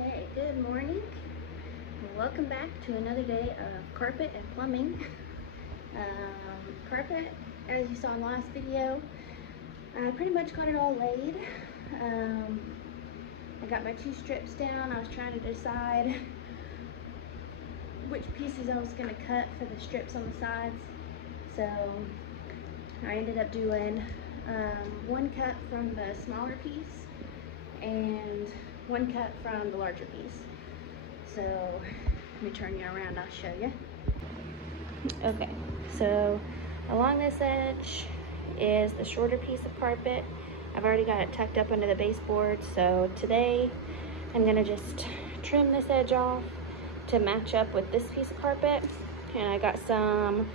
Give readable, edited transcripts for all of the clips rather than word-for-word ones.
Okay, good morning. Welcome back to another day of carpet and plumbing. Carpet, as you saw in the last video, I pretty much got it all laid. I got my 2 strips down. I was trying to decide which pieces I was going to cut for the strips on the sides. So I ended up doing 1 cut from the smaller piece and 1 cut from the larger piece. So let me turn you around, I'll show you. Okay, so along this edge is the shorter piece of carpet. I've already got it tucked up under the baseboard, so today I'm gonna just trim this edge off to match up with this piece of carpet. And I got some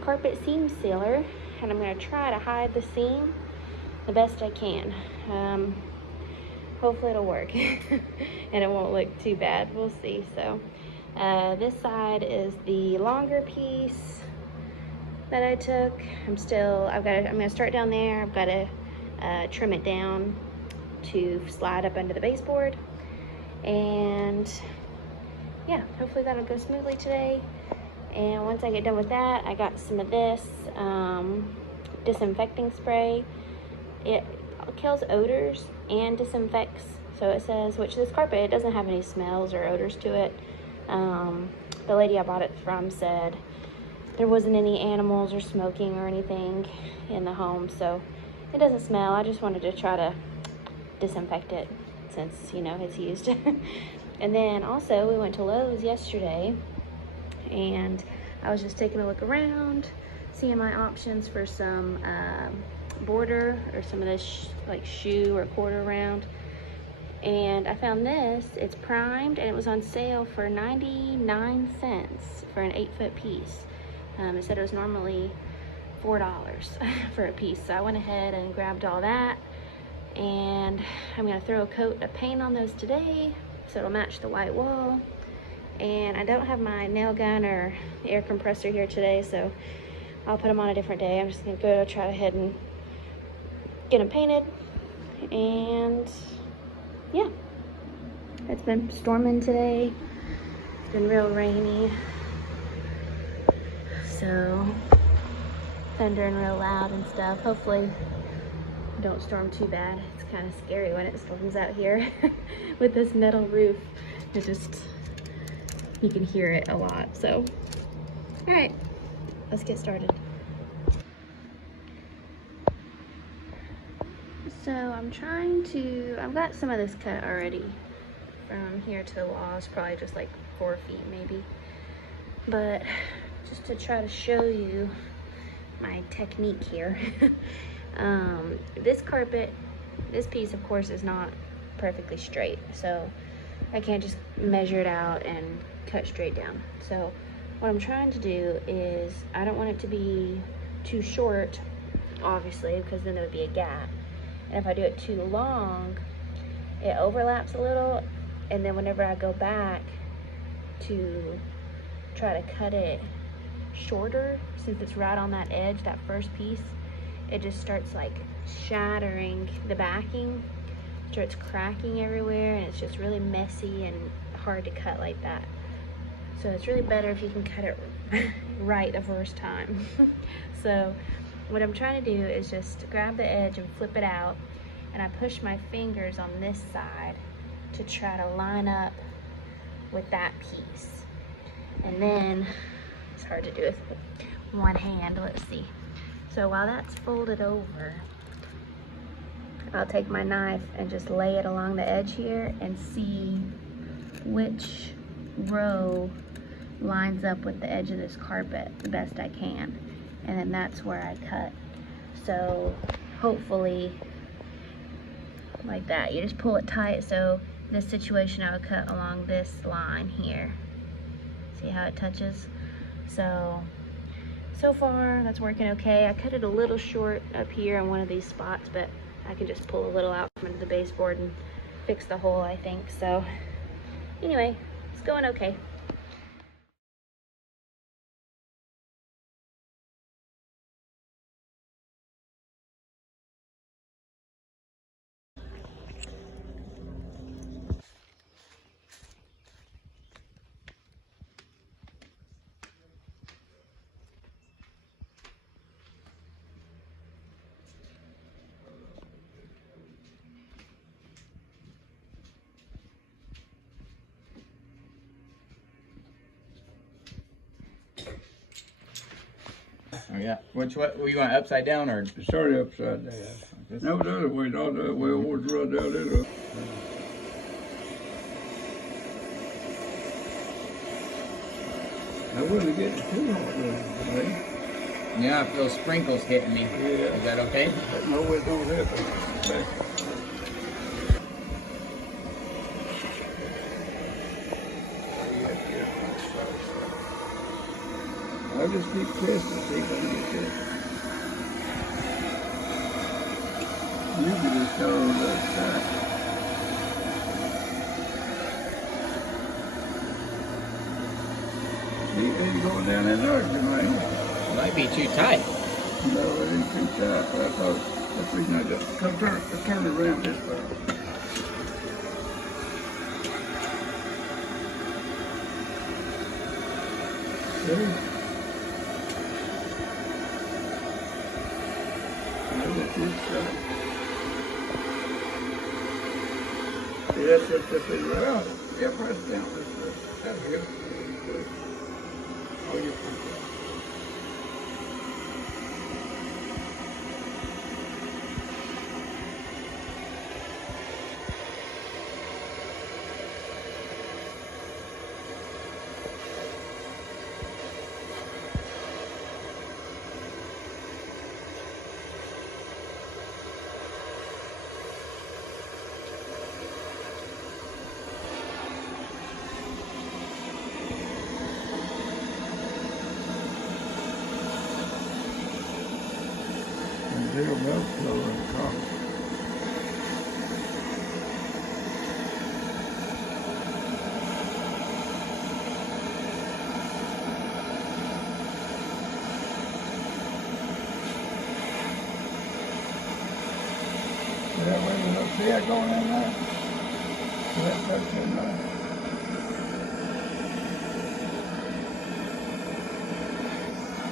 carpet seam sealer, and I'm gonna try to hide the seam the best I can. Hopefully it'll work and it won't look too bad. We'll see. So this side is the longer piece that I took. I'm gonna start down there. I've got to trim it down to slide up under the baseboard, and yeah, hopefully that'll go smoothly today. And once I get done with that, I got some of this disinfecting spray. It kills odors and disinfects, so it says, which this carpet, it doesn't have any smells or odors to it. The lady I bought it from said there wasn't any animals or smoking or anything in the home, so it doesn't smell. I just wanted to try to disinfect it since, you know, it's used. And then also we went to Lowe's yesterday, and I was just taking a look around, seeing my options for some border or some of this like shoe or quarter round, and I found this. It's primed and it was on sale for 99 cents for an 8-foot piece. It said it was normally $4 for a piece, so I went ahead and grabbed all that, and I'm gonna throw a coat of paint on those today so it'll match the white wall. And I don't have my nail gun or air compressor here today, so I'll put them on a different day. I'm just gonna go try to head and get them painted. And yeah, it's been storming today. It's been real rainy, so thundering real loud and stuff. Hopefully it don't storm too bad. It's kind of scary when it storms out here with this metal roof. It just, you can hear it a lot. So all right, let's get started. So I've got some of this cut already from here to the wall. It's probably just like 4 feet maybe. But just to try to show you my technique here. This carpet, this piece of course is not perfectly straight, so I can't just measure it out and cut straight down. So what I'm trying to do is, I don't want it to be too short, obviously, because then there would be a gap. And if I do it too long, it overlaps a little, and then whenever I go back to try to cut it shorter, since it's right on that edge, that first piece, it just starts like shattering the backing, starts cracking everywhere, and it's just really messy and hard to cut like that. So it's really better if you can cut it right the first time. So what I'm trying to do is just grab the edge and flip it out, and I push my fingers on this side to try to line up with that piece. And then, it's hard to do with one hand, let's see. So while that's folded over, I'll take my knife and just lay it along the edge here and see which row lines up with the edge of this carpet the best I can. And then that's where I cut. So hopefully like that. You just pull it tight. So in this situation I would cut along this line here. See how it touches? So far that's working okay. I cut it a little short up here on one of these spots, but I can just pull a little out from under the baseboard and fix the hole, I think. So anyway, it's going okay. Oh yeah. Which way? You want upside down or? Start upside down. No, the other way, not the other way. I want to run down this way. I wouldn't get it too hard today. Yeah, I feel sprinkles hitting me. Yeah. Is that okay? No, it don't happen. I'll just keep testing, see if I can get this. You can just go on the other side. Ain't going down in there, Jermaine. It might be too tight. No, it ain't too tight, but I thought that's the reason I just turn it around this way. See? Look at this side. See, that's just it around. Yeah, press down this way. That'll help. Oh, you can. Zero milk flow in the car. Yeah, wait a minute. See that going in there? See that touch in there?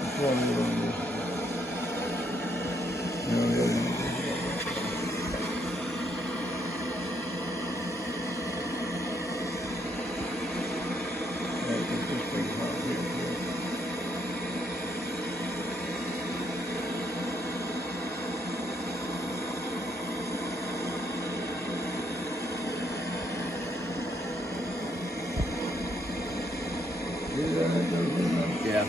That's what we're going to do. Yeah.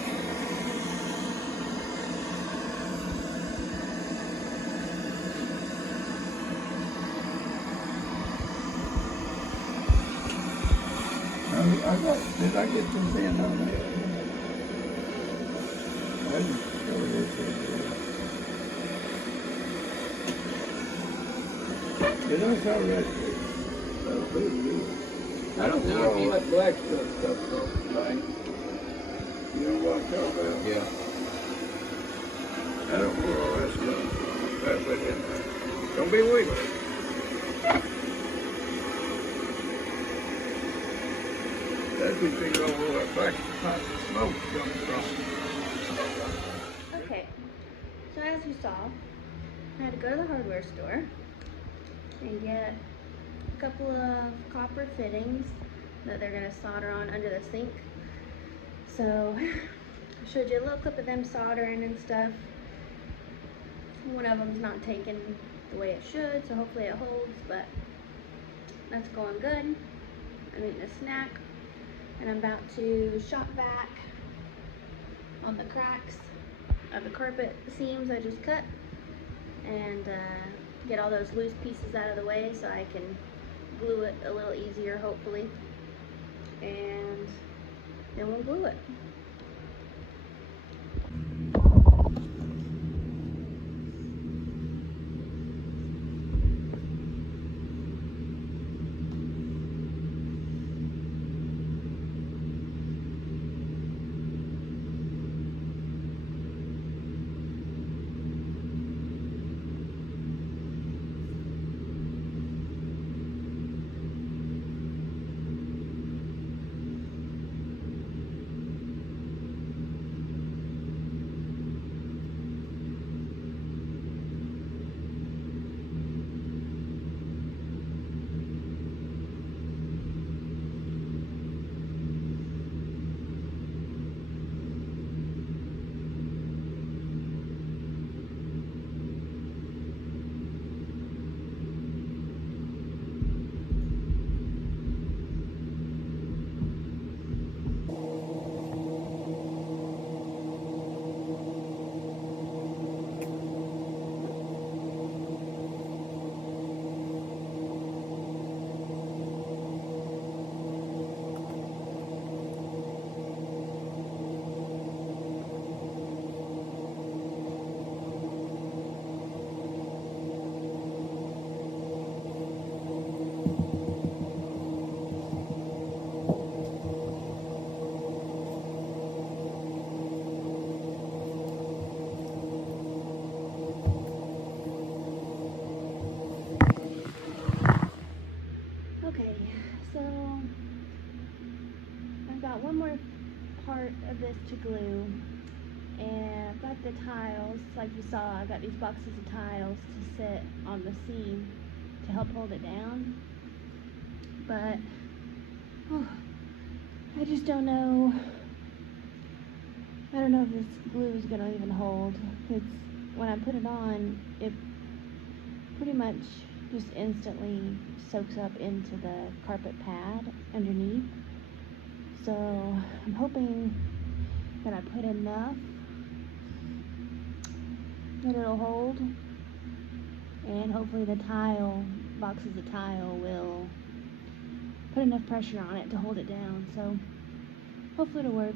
Did I get some sand on there? I didn't show this. Did I show that? I don't know all that black stuff off, right? You know what I'm talking about? Yeah. I don't know all that stuff. That's what it is. Don't be weak. That's we figure out where that black smoke comes from. Okay, so as you saw, I had to go to the hardware store and get a couple of copper fittings that they're gonna solder on under the sink. So I showed you a little clip of them soldering and stuff. One of them's not taking the way it should, so hopefully it holds, but that's going good. I'm eating a snack, and I'm about to shop vac on the cracks of the carpet seams I just cut, and get all those loose pieces out of the way so I can glue it a little easier, hopefully, and then we'll glue it. part of this to glue, and I've got the tiles, like you saw, I got these boxes of tiles to sit on the seam to help hold it down, but I just don't know. I don't know if this glue is gonna even hold. It's, when I put it on, it pretty much just instantly soaks up into the carpet pad underneath. So I'm hoping that I put enough that it'll hold, and hopefully the boxes of tile will put enough pressure on it to hold it down. So hopefully it'll work.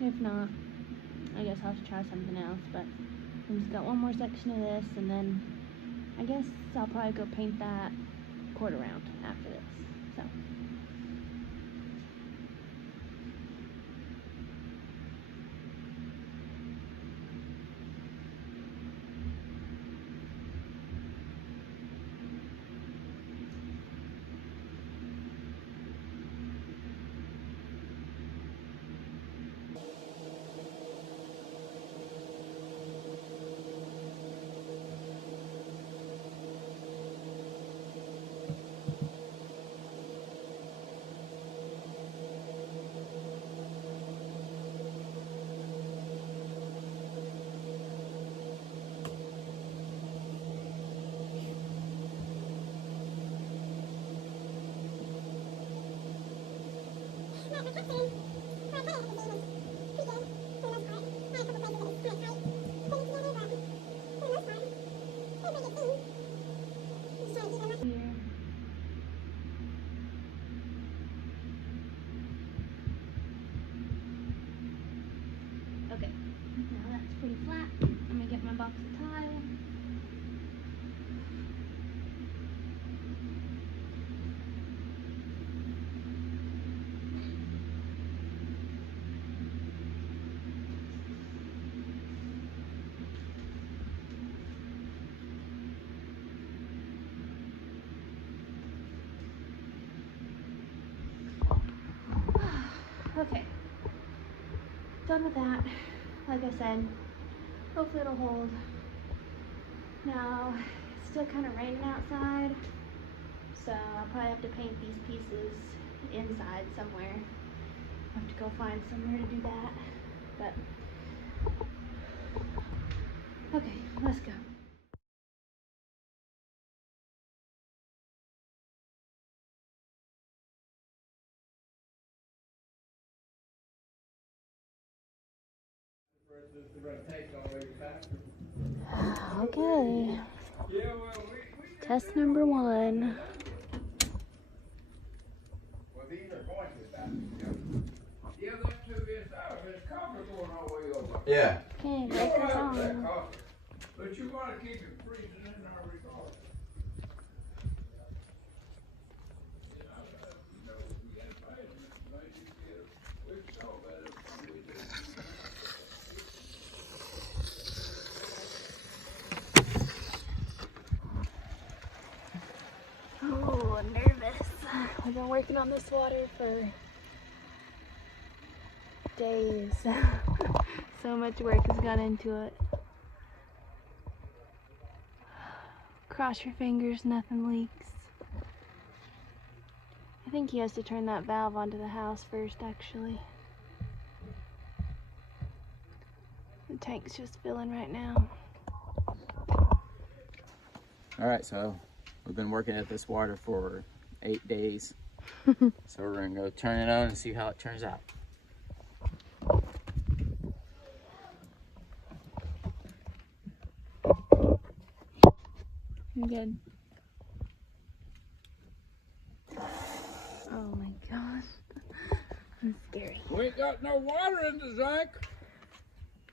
If not, I guess I'll have to try something else. But I've just got one more section of this, and then I guess I'll probably go paint that quarter round after this. So okay, now that's pretty flat. I'm gonna get my box of tile. Okay, done with that. Like I said, hopefully it'll hold. Now, it's still kind of raining outside, so I'll probably have to paint these pieces inside somewhere. I'll have to go find somewhere to do that, but okay, let's go. Okay, test number 1. Well, these are going to that. Yeah, that too is out. There's copper going all the way over. Yeah. Okay, You break don't this like that on. copper, but you want to keep it freezing in there regardless. Oh, I'm nervous. I've been working on this water for days. So much work has gone into it. Cross your fingers, nothing leaks. I think he has to turn that valve onto the house first, actually. The tank's just filling right now. All right, so we've been working at this water for 8 days. So we're gonna go turn it on and see how it turns out. You're good. Oh my gosh. That's scary. We ain't got no water in the zinc.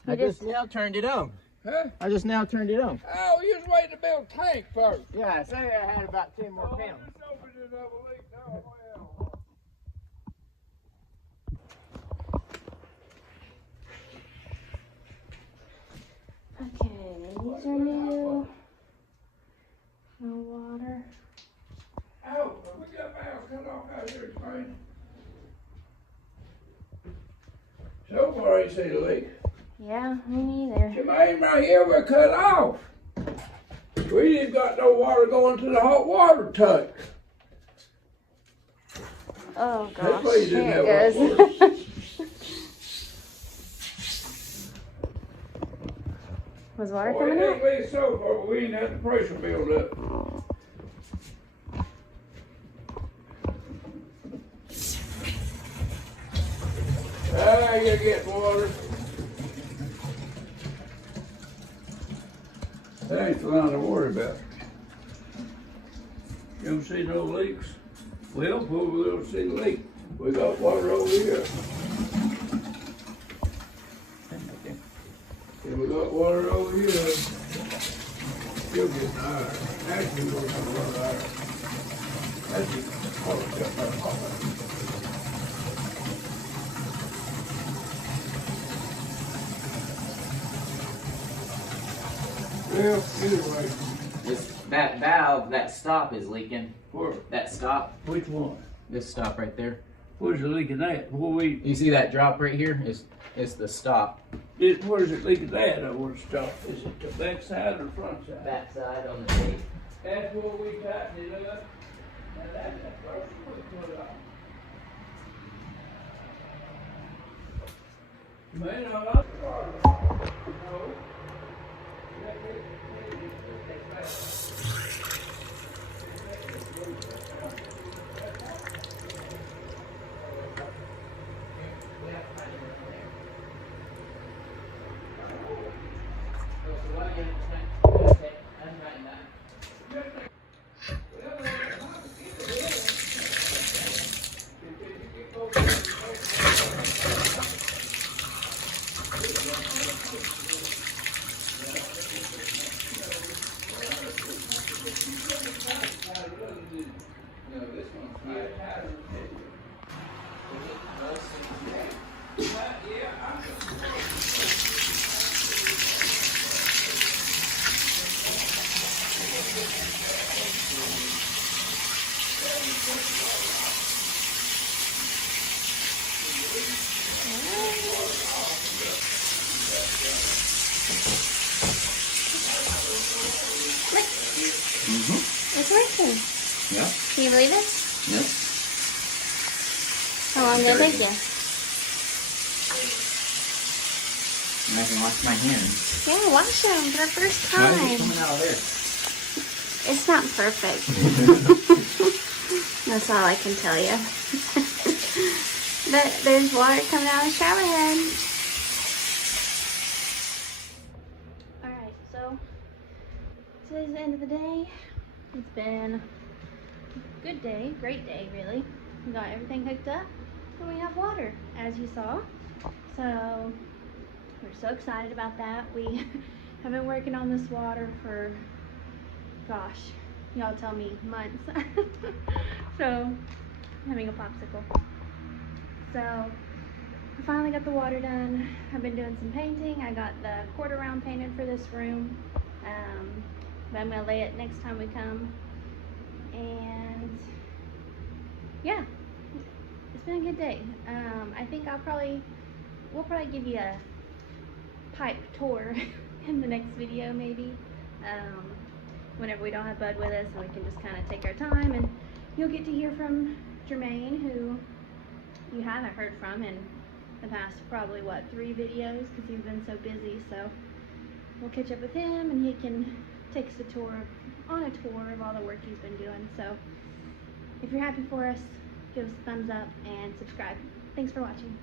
I just now turned it on. Huh? I just now turned it on. Oh, you was waiting to build a tank first. Yeah, I say I had about 10 more Oh, pounds. this opened another leak now. Well. Okay, these are new. No water. Oh, we got valve cut off out here, it's fine. So see the leak. Yeah, me neither. Jermaine, right here, we're cut off. We ain't got no water going to the hot water tank. Oh That's gosh, why you didn't here have it hot goes. Was water Well, it coming out? ain't leaked so far, but we ain't had the pressure build up. Ah, you get water. That ain't nothing to worry about. You don't see no leaks? Well, we don't see the leak. We got water over here. And we got water over here. You'll get iron. Actually, we're gonna run iron. That's just, well, anyway, That valve, that stop is leaking. where, That stop, which one? this stop right there. Where's it leaking at? Where we, You see that drop right here? It's the stop. where's it leaking at? Or where's it stop? Is it the back side or front side? Back side on the tape. That's where we tightened it up. Now that's the first we put up. Man, I'm not sorry. No. It's working. Yeah. Can you believe it? Yep. How long did it take you? I can wash my hands. Yeah, wash them for the first Why is it time. coming out of there? It's not perfect. That's all I can tell you. But there's water coming out of the shower head. Alright, so today's the end of the day. It's been a good day, great day really. We got everything hooked up and we have water, as you saw. So we're so excited about that. We have been working on this water for, gosh, y'all tell me, months. So I'm having a popsicle. So I finally got the water done. I've been doing some painting. I got the quarter round painted for this room. But I'm gonna lay it next time we come. And yeah, it's been a good day. I think we'll probably give you a pipe tour in the next video maybe. Whenever we don't have Bud with us and we can just kind of take our time, and you'll get to hear from Jermaine, who you haven't heard from in the past probably, what, 3 videos, because he's been so busy. So we'll catch up with him and he can take us on a tour of all the work he's been doing. So if you're happy for us, give us a thumbs up and subscribe. Thanks for watching.